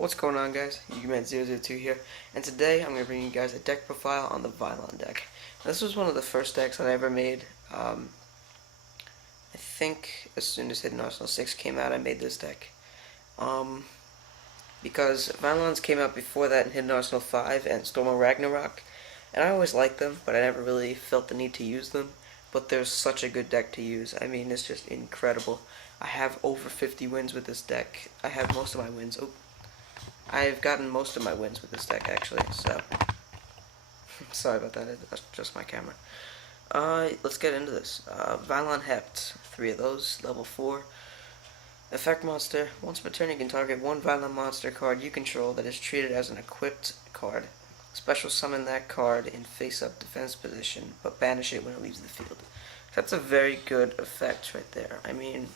What's going on, guys? UMan002 here, and today I'm going to bring you guys a deck profile on the Vylon deck. This was one of the first decks that I ever made. I think as soon as Hidden Arsenal 6 came out, I made this deck. Because Vylons came out before that in Hidden Arsenal 5 and Storm of Ragnarok, and I always liked them, but I never really felt the need to use them. But they're such a good deck to use. I mean, it's just incredible. I have over 50 wins with this deck. I have most of my wins. I've gotten most of my wins with this deck, actually, so sorry about that, that's just my camera. Let's get into this. Vylon Hept, 3 of those, level 4. Effect monster, once per turn you can target one Vylon monster card you control that is treated as an equipped card. Special summon that card in face-up defense position, but banish it when it leaves the field. That's a very good effect right there. I mean,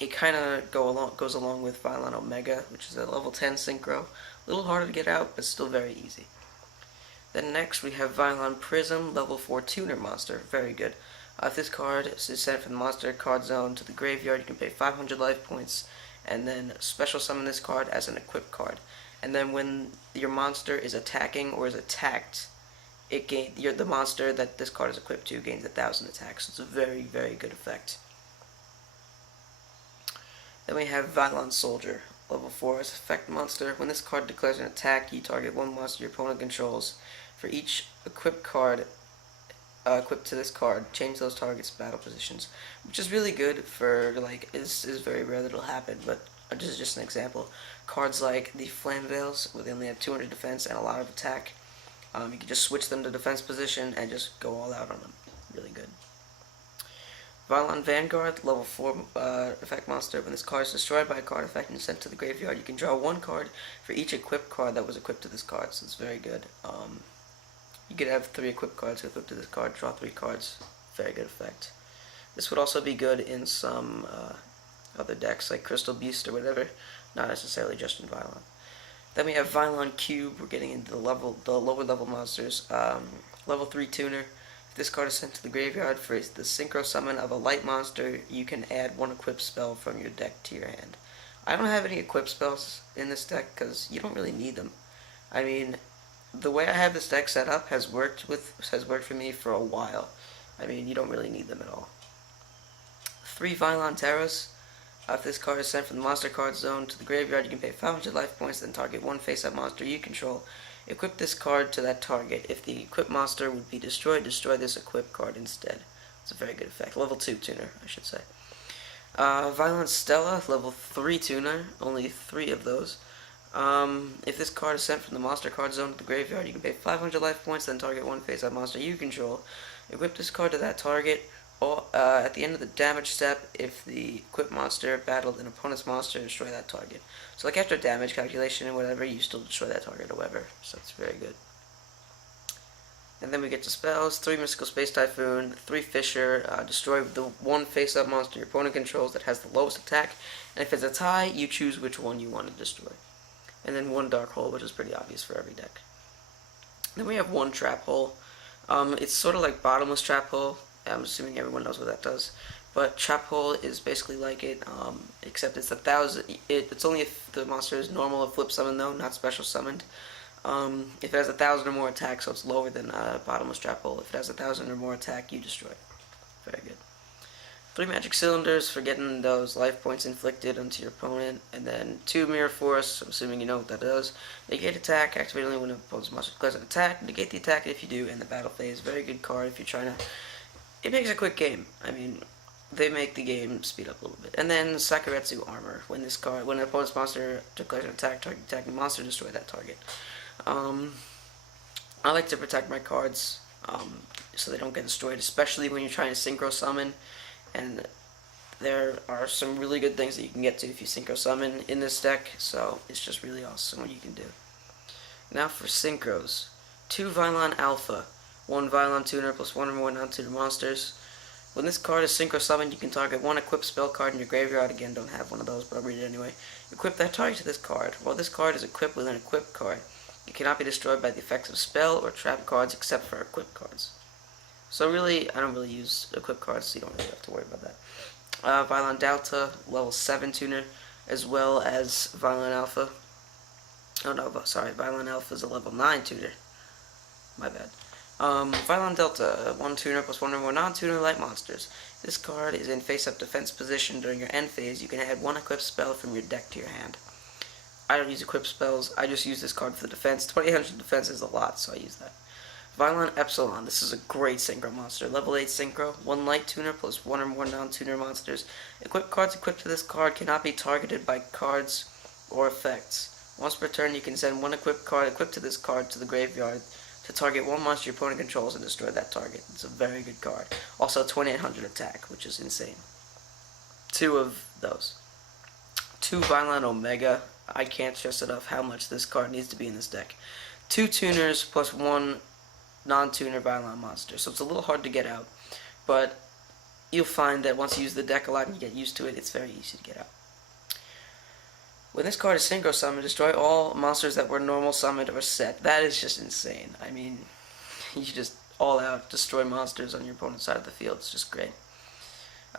it kind of goes along with Vylon Omega, which is a level 10 Synchro. A little harder to get out, but still very easy. Then next we have Vylon Prism, level 4 Tuner monster. Very good. If this card is sent from the monster card zone to the graveyard, you can pay 500 life points, and then special summon this card as an equipped card. And then when your monster is attacking or is attacked, the monster that this card is equipped to gains 1,000 attacks. So it's a very, very good effect. Then we have Vylon Soldier, level 4 as effect monster. When this card declares an attack, you target one monster your opponent controls. For each equipped card equipped to this card, change those targets' battle positions, which is really good for, like, it's very rare that it'll happen, but this is just an example. Cards like the Flame Veils, where they only have 200 defense and a lot of attack, you can just switch them to defense position and just go all out on them. Really good. Vylon Vanguard, level 4 effect monster. When this card is destroyed by a card effect and sent to the graveyard, you can draw one card for each equipped card that was equipped to this card, so it's very good. You could have 3 equipped cards equipped to this card, draw 3 cards. Very good effect. This would also be good in some other decks, like Crystal Beast or whatever, not necessarily just in Vylon. Then we have Vylon Cube. We're getting into the lower level monsters. Level 3 Tuner. If this card is sent to the graveyard for the Synchro summon of a light monster, you can add one equipped spell from your deck to your hand. I don't have any equipped spells in this deck because you don't really need them. I mean, the way I have this deck set up has worked for me for a while. I mean, you don't really need them at all. 3 Vylon Terras. If this card is sent from the monster card zone to the graveyard, you can pay 500 life points, then target one face-up monster you control. Equip this card to that target. If the equipped monster would be destroyed, destroy this equipped card instead. It's a very good effect. Level 2 Tuner, I should say. Vylon Stella, level 3 Tuner. Only 3 of those. If this card is sent from the monster card zone to the graveyard, you can pay 500 life points, then target one face-up monster you control. Equip this card to that target. At the end of the damage step, if the equipped monster battled an opponent's monster, destroy that target. So like after damage calculation and whatever, you still destroy that target or whatever. So it's very good. And then we get to spells. 3 Mystical Space Typhoon, 3 Fisher, destroy the one face-up monster your opponent controls that has the lowest attack. And if it's a tie, you choose which one you want to destroy. And then 1 Dark Hole, which is pretty obvious for every deck. Then we have 1 Trap Hole. It's sort of like Bottomless Trap Hole. I'm assuming everyone knows what that does. But Trap Hole is basically like it, except it's 1,000. It's only if the monster is normal or flip summon though, not special summoned. If it has 1,000 or more attack, so it's lower than Bottomless Trap Hole. If it has 1,000 or more attack, you destroy it. Very good. 3 Magic Cylinders for getting those life points inflicted onto your opponent, and then 2 Mirror Force, I'm assuming you know what that does. Negate attack, activate only when an opponent's monster declares an attack, negate the attack if you do, in the battle phase. Very good card if you're trying to... It makes a quick game. I mean, they make the game speed up a little bit. And then Sakuretsu Armor. When an opponent's monster declares an attack, target attacking monster, destroy that target. I like to protect my cards so they don't get destroyed, especially when you're trying to Synchro summon. And there are some really good things that you can get to if you Synchro summon in this deck, so it's just really awesome what you can do. Now for Synchros. 2 Vylon Alpha. 1 Vylon Tuner plus 1 or more non-tuner monsters. When this card is Synchro summoned, you can target 1 equipped spell card in your graveyard. Again, don't have one of those, but I'll read it anyway. Equip that target to this card. While this card is equipped with an equipped card, it cannot be destroyed by the effects of spell or trap cards except for equipped cards. So really, I don't really use equipped cards, so you don't really have to worry about that. Vylon Delta, level 7 Tuner, as well as Vylon Alpha. Oh no, sorry, Vylon Elf is a level 9 tutor. My bad. Vylon Delta, 1 tuner plus 1 or more non-tuner light monsters. This card is in face-up defense position during your end phase. You can add 1 equipped spell from your deck to your hand. I don't use equipped spells, I just use this card for the defense. 2800 defense is a lot, so I use that. Vylon Epsilon, this is a great Synchro monster. Level 8 Synchro, 1 light tuner plus 1 or more non-tuner monsters. Equipped cards equipped to this card cannot be targeted by cards or effects. Once per turn, you can send 1 equipped card equipped to this card to the graveyard to target 1 monster your opponent controls and destroy that target. It's a very good card. Also 2800 attack, which is insane. 2 of those. 2 Vylon Omega. I can't stress enough how much this card needs to be in this deck. 2 tuners plus 1 non-tuner Vylon monster. So it's a little hard to get out. But you'll find that once you use the deck a lot and you get used to it, it's very easy to get out. When this card is Synchro summoned, destroy all monsters that were normal summoned or set. That is just insane. I mean, you just all out destroy monsters on your opponent's side of the field. It's just great.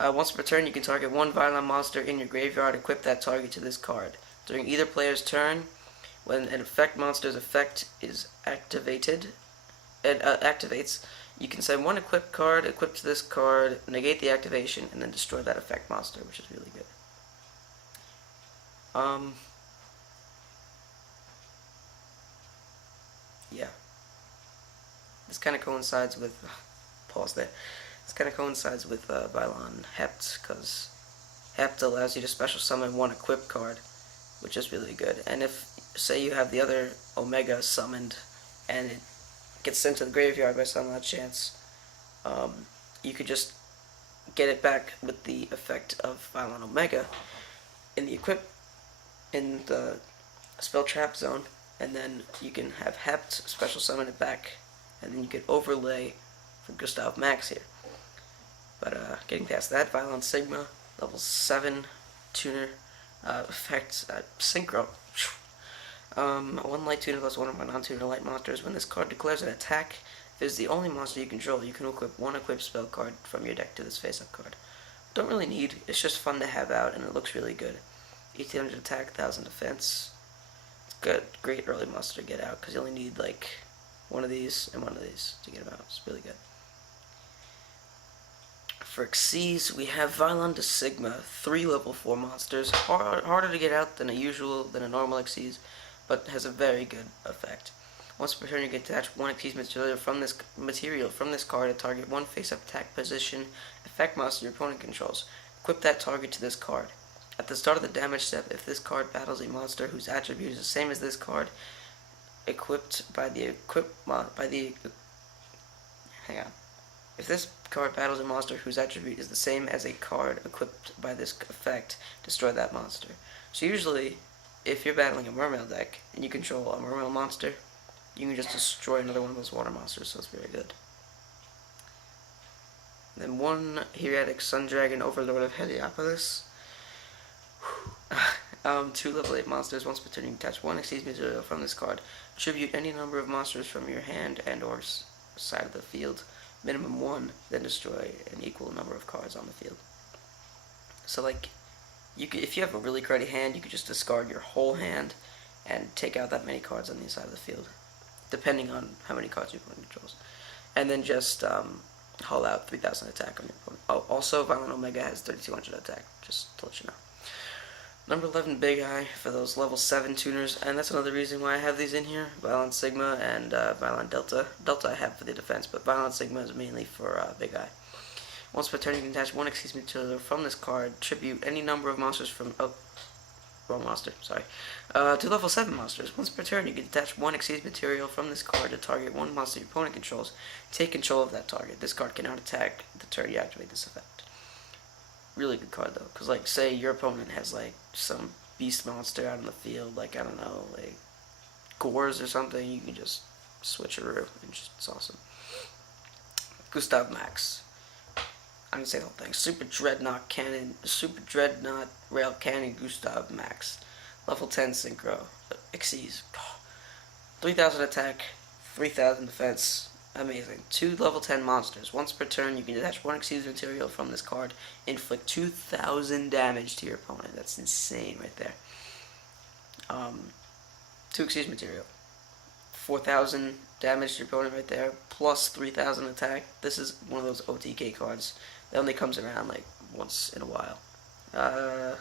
Once per turn, you can target 1 Vylon monster in your graveyard. Equip that target to this card. During either player's turn, when an effect monster's effect is activated, activates, you can send 1 equipped card equipped to this card, negate the activation, and then destroy that effect monster, which is really good. Yeah. This kind of coincides with, pause there. This kind of coincides with Vylon Hept, because Hept allows you to special summon 1 equipped card, which is really good. And if, say you have the other Omega summoned, and it gets sent to the graveyard by some odd chance, you could just get it back with the effect of Vylon Omega in the spell trap zone, and then you can have Hept special summon it back, and then you could overlay for Gustav Max here. But getting past that, Vylon Sigma, level 7 tuner, effect Synchro. 1 light tuner plus 1 or more non-tuner light monsters. When this card declares an attack, if it is the only monster you control, you can equip 1 equipped spell card from your deck to this face-up card. Don't really need, it's just fun to have out, and it looks really good. 1800 attack, 1000 defense. It's good, great early monster to get out, because you only need like 1 of these and 1 of these to get them out. It's really good. For Xyz, we have Vylon de Sigma, 3 level 4 monsters. Harder to get out than a normal Xyz, but has a very good effect. Once per turn, you can attach 1 Xyz material from this card to target 1 face-up attack position effect monster your opponent controls. Equip that target to this card. At the start of the damage step, if this card battles a monster whose attribute is the same as this card, If this card battles a monster whose attribute is the same as a card equipped by this effect, destroy that monster. So usually, if you're battling a Mermail deck and you control a Mermail monster, you can just destroy another one of those water monsters, so it's very good. And then 1 Heriatic Sun Dragon, Overlord of Heliopolis. 2 level 8 monsters. Once per turn, you can attach 1 Xyz material from this card. Tribute any number of monsters from your hand and or side of the field. Minimum 1, then destroy an equal number of cards on the field. So like, if you have a really cruddy hand, you could just discard your whole hand and take out that many cards on the inside of the field, depending on how many cards your opponent controls. And then just haul out 3000 attack on your opponent. Oh, also, Vylon Omega has 3200 attack, just to let you know. Number 11, Big Eye, for those level 7 tuners, and that's another reason why I have these in here. Vylon Sigma and Vylon Delta. Delta I have for the defense, but Vylon Sigma is mainly for Big Eye. Once per turn, you can attach 1 Xyz material from this card, tribute any number of monsters from... Oh, wrong monster, sorry. 2 level 7 monsters. Once per turn, you can attach 1 Xyz material from this card to target 1 monster your opponent controls. Take control of that target. This card cannot attack the turn you activate this effect. Really good card though, because like, say your opponent has like some beast monster out in the field, like, I don't know, like Gores or something, you can just switch a room, and just, it's awesome. Gustav Max. I'm gonna say the whole thing. Super Dreadnought Rail Cannon Gustav Max. Level 10 Synchro. Xyz. 3000 attack, 3000 defense. Amazing. 2 level 10 monsters. Once per turn, you can attach 1 Xyz material from this card, inflict 2000 damage to your opponent. That's insane right there. 2 exchange material. 4,000 damage to your opponent right there, plus 3,000 attack. This is one of those OTK cards that only comes around like once in a while. Hang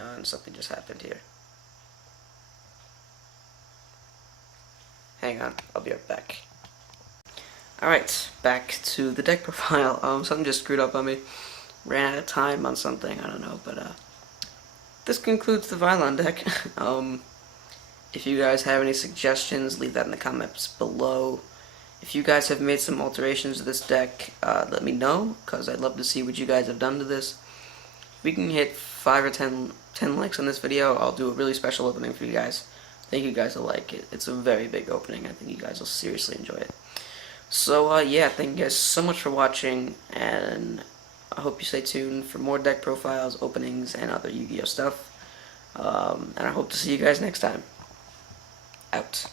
on, something just happened here. Hang on, I'll be right back. Alright, back to the deck profile. Something just screwed up on me. Ran out of time on something, I don't know, but this concludes the Vylon deck. If you guys have any suggestions, leave that in the comments below. If you guys have made some alterations to this deck, let me know, because I'd love to see what you guys have done to this. If we can hit 5 or 10 likes on this video, I'll do a really special opening for you guys. I think you guys will like it. It's a very big opening. I think you guys will seriously enjoy it. So, yeah, thank you guys so much for watching, and I hope you stay tuned for more deck profiles, openings, and other Yu-Gi-Oh! Stuff. And I hope to see you guys next time. Out.